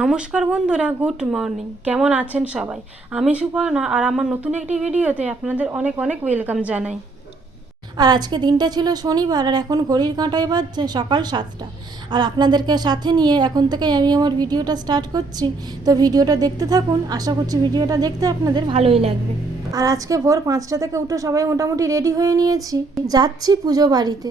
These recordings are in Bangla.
নমস্কার বন্ধুরা, গুড মর্নিং। কেমন আছেন সবাই? আমি সুপর্ণা আর আমার নতুন একটি ভিডিওতে আপনাদের অনেক অনেক ওয়েলকাম জানাই। আর আজকে দিনটা ছিল শনিবার আর এখন ঘড়ির কাঁটায় বাজছে সকাল সাতটা। আর আপনাদেরকে সাথে নিয়ে এখন থেকেই আমি আমার ভিডিওটা স্টার্ট করছি। তো ভিডিওটা দেখতে থাকুন, আশা করছি ভিডিওটা দেখতে আপনাদের ভালোই লাগবে। আর আজকে ভোর পাঁচটা থেকে উঠে সবাই মোটামুটি রেডি হয়ে নিয়েছি। যাচ্ছি পুজো বাড়িতে।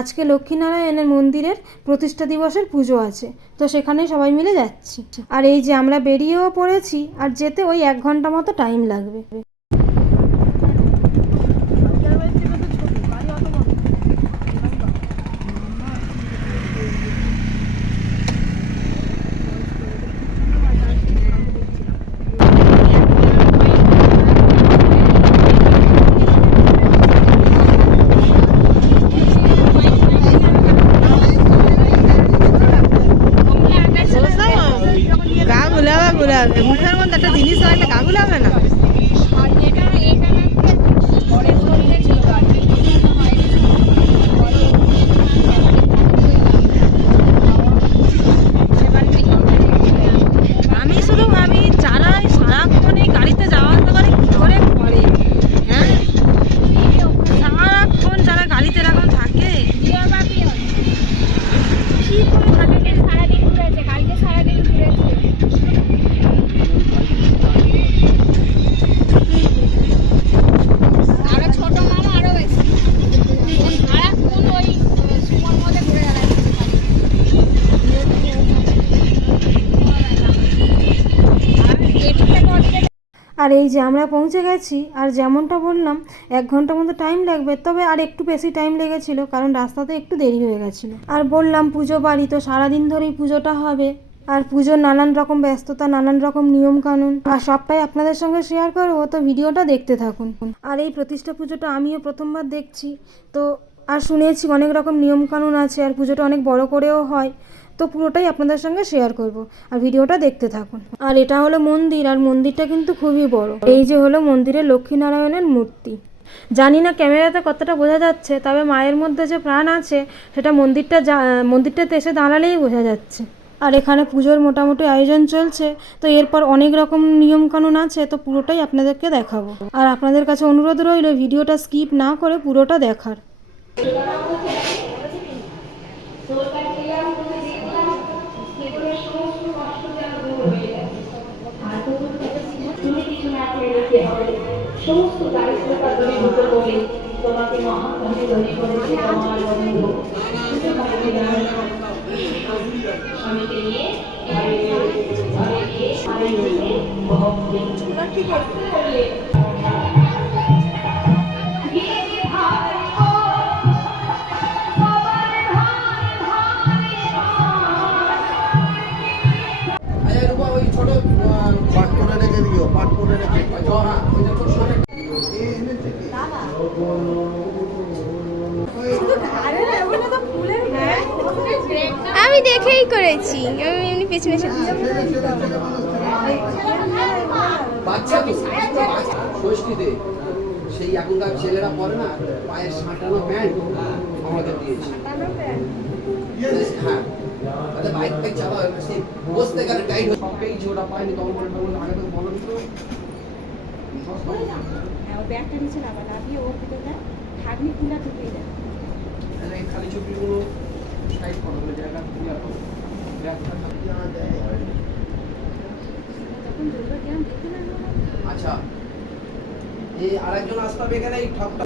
আজকে লক্ষ্মীনারায়ণের মন্দিরের প্রতিষ্ঠা দিবসের পুজো আছে। তো সেখানে সবাই মিলে যাচ্ছি। আর এই যে আমরা বেরিয়েও পড়েছি, আর যেতে ওই এক ঘণ্টা মতো টাইম লাগবে। আর এই যে আমরা পৌঁছে গেছি, আর যেমনটা বললাম, এক ঘণ্টার মতো টাইম লাগবে, তবে আর একটু বেশি টাইম লেগেছিল, কারণ রাস্তাতে একটু দেরি হয়ে গেছিল। আর বললাম, পুজো বাড়ি তো সারাদিন ধরেই পুজোটা হবে, আর পুজোর নানান রকম ব্যস্ততা, নানান রকম নিয়ম কানুন আর সবটাই আপনাদের সঙ্গে শেয়ার করব, তো ভিডিওটা দেখতে থাকুন। আর এই প্রতিষ্ঠা পুজোটা আমিও প্রথমবার দেখছি, তো আর শুনেছি অনেক রকম নিয়ম কানুন আছে, আর পুজোটা অনেক বড় করেও হয় তো পুরোটাই আপনাদের সঙ্গে শেয়ার করব। আর ভিডিওটা দেখতে থাকুন। আর এটা হলো মন্দির, আর মন্দিরটা কিন্তু খুবই বড়। এই যে হলো মন্দিরের লক্ষ্মীনারায়ণের মূর্তি। জানি না ক্যামেরাতে কতটা বোঝা যাচ্ছে, তবে মায়ের মধ্যে যে প্রাণ আছে, সেটা মন্দিরটা মন্দিরটাতে এসে দাঁড়ালেই বোঝা যাচ্ছে। আর এখানে পুজোর মোটামুটি আয়োজন চলছে, তো এরপর অনেক রকম নিয়ম কানুন আছে, তো পুরোটাই আপনাদেরকে দেখাবো। আর আপনাদের কাছে অনুরোধ রইল, ভিডিওটা স্কিপ না করে পুরোটা দেখার। সমস্ত দারিদ্রতা দূরীভূত করে তোমাকে মহাভাবে ধনী করেছে তোমার বন্ধু স্বামীকে নিয়ে ঘরে গিয়ে ভক্তি আচ্ছা পাট করে রেখে দিও পাট করে রেখে হ্যাঁ খুব ছোট আমি দেখেই করেছি। আমি এমনি পেছনে সেই এখনকার ছেলেরা পরে না পায়ের সাঁটানো প্যান্ট আমাদের দিয়েছে। হ্যাঁ। বাইক বাইক বসতে গেলে টাইট করে তখন আগে তো বলো তো। হ্যাঁ ও ব্যাগটা নিচে নামা নামিয়ে ওর ভিতরে দেয় ঢাকনি খুলে ঢুকিয়ে দেয় খালি ছবিগুলো সাইড করো জায়গা ক্লিয়ার করো আচ্ছা। এই আরেকজন আসতে হবে এখানে এই ঠকটা।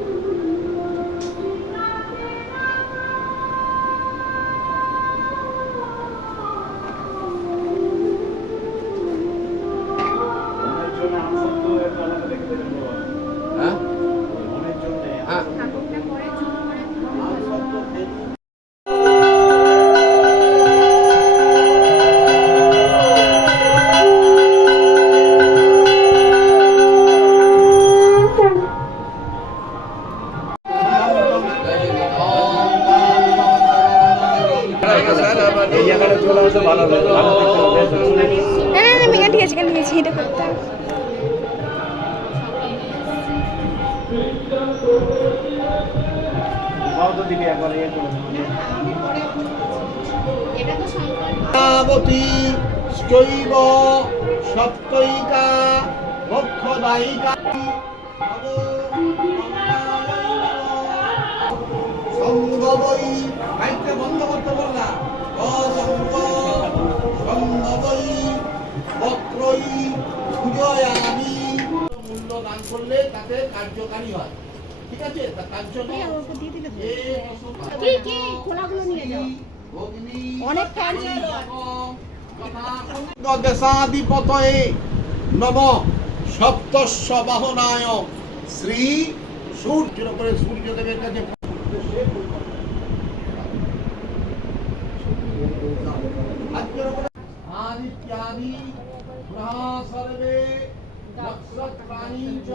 পার্বতী ষষ্ঠৈব সপ্তৈকা মোক্ষদায়িকা সঙ্গবই মাইকটা বন্ধ করতে বললা অসঙ্গ সঙ্গবই বক্রই পূজয়ামি মূল্য দান করলে তাতে কার্যকারী হয়। ঠিক আছে? তা তার কি কি? খোলাগুলো নিয়ে যাও। অনেক দেশাধিপতয়ে নম সপ্তস্ব বাহনায় শ্রী সূর্যের উপরে সূর্যদেবের কাছে আদিত্যাদি গ্রহ সর্বে নক্ষত্রাণি চ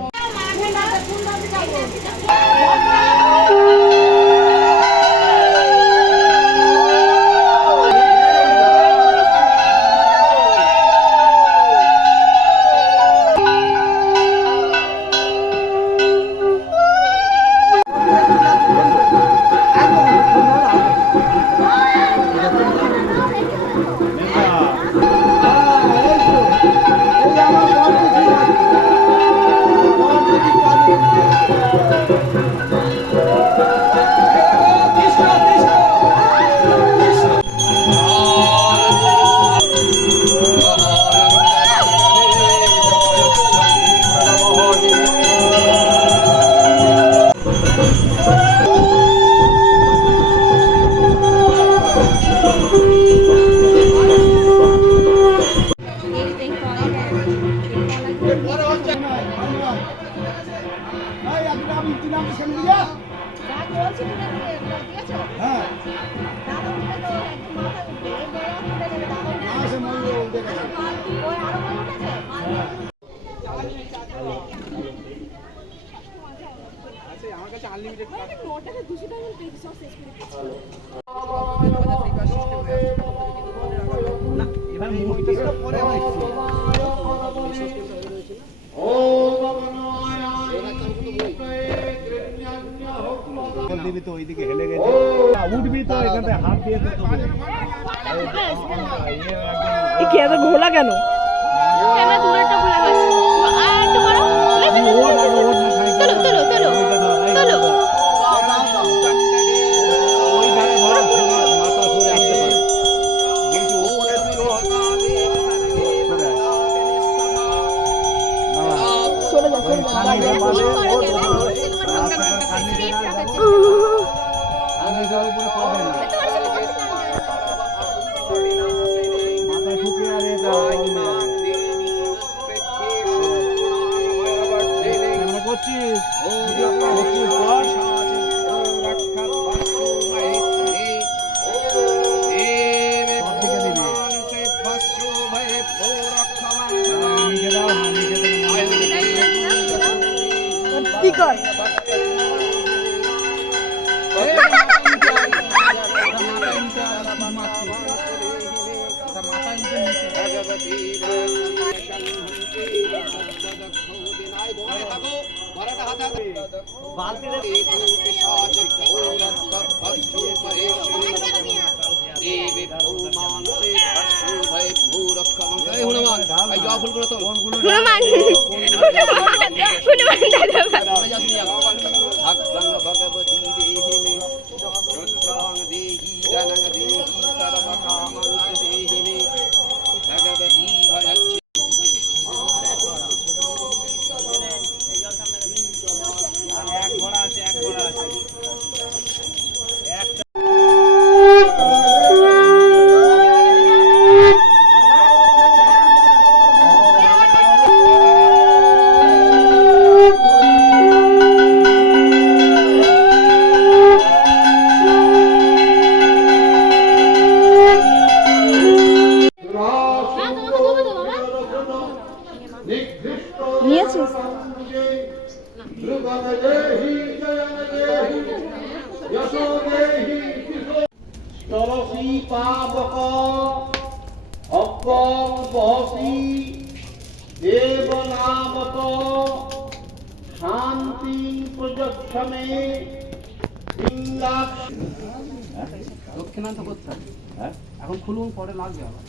দিবি তো ওইদিকে হেলে গেছে উঠবি তো এখান হাত দিয়ে কি এত ঘোলা কেন? ক্যামেরা দূরেরটা খোলা হয়েছে আর একটু করো ঘর উপরে পাবে না। মাথা ঠুকে আর এটা করছিস? করছিস কর। সব স্পিকার হনুমান। হনুমান। দাদা। নিয়েছিস? ষোড়শী পাবক অব্বং বহসি দেবনামত শান্তি প্রযক্ষমে দক্ষিণান্ত করতে হ্যাঁ? এখন খুলুন পরে লাগবে আবার।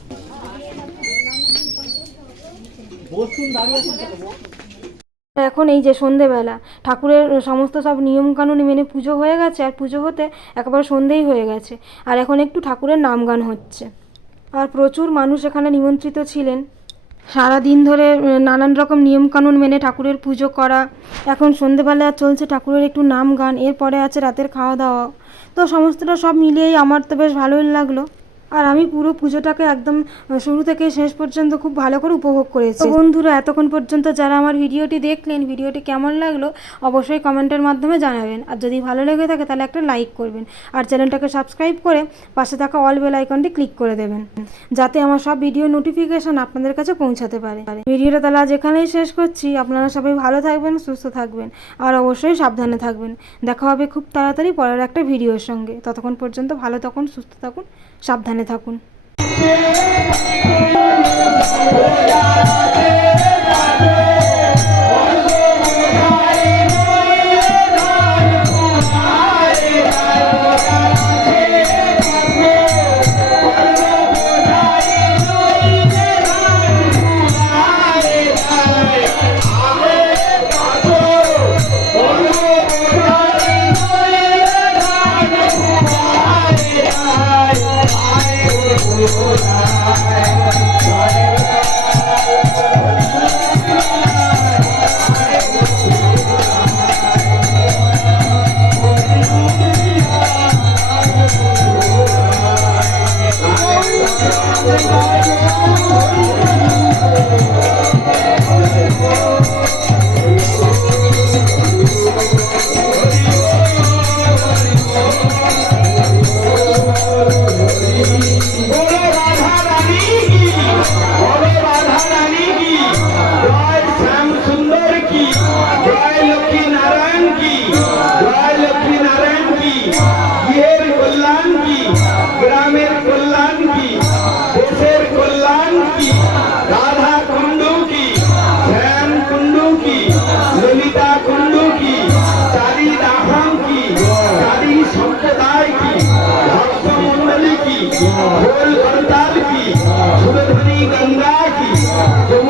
এখন এই যে সন্ধেবেলা, ঠাকুরের সমস্ত সব নিয়মকানুন মেনে পুজো হয়ে গেছে, আর পুজো হতে একেবারে সন্ধেই হয়ে গেছে, আর এখন একটু ঠাকুরের নাম গান হচ্ছে। আর প্রচুর মানুষ এখানে নিমন্ত্রিত ছিলেন। সারা দিন ধরে নানান রকম নিয়মকানুন মেনে ঠাকুরের পুজো করা, এখন সন্ধেবেলা চলছে ঠাকুরের একটু নাম গান এরপরে আছে রাতের খাওয়া দাওয়া। তো সমস্তটা সব মিলিয়েই আমার তো বেশ ভালোই লাগল। আর আমি পুরো পুজোটাকে একদম শুরু থেকে শেষ পর্যন্ত খুব ভালো করে উপভোগ করেছি। বন্ধুরা, এতক্ষণ পর্যন্ত যারা আমার ভিডিওটি দেখলেন, ভিডিওটি কেমন লাগল অবশ্যই কমেন্টের মাধ্যমে জানাবেন। আর যদি ভালো লেগে থাকে, তাহলে একটা লাইক করবেন। আর চ্যানেলটাকে সাবস্ক্রাইব করে পাশে থাকা অল বেল আইকনটি ক্লিক করে দেবেন, যাতে আমার সব ভিডিও নোটিফিকেশন আপনাদের কাছে পৌঁছাতে পারে। ভিডিওটা তাহলে আজ এখানেই শেষ করছি। আপনারা সবাই ভালো থাকবেন, সুস্থ থাকবেন, আর অবশ্যই সাবধানে থাকবেন। দেখা হবে খুব তাড়াতাড়ি পরের একটা ভিডিওর সঙ্গে। ততক্ষণ পর্যন্ত ভালো থাকুন, সুস্থ থাকুন, সাবধানে থাকুন की। धुलधरी गंगा की जो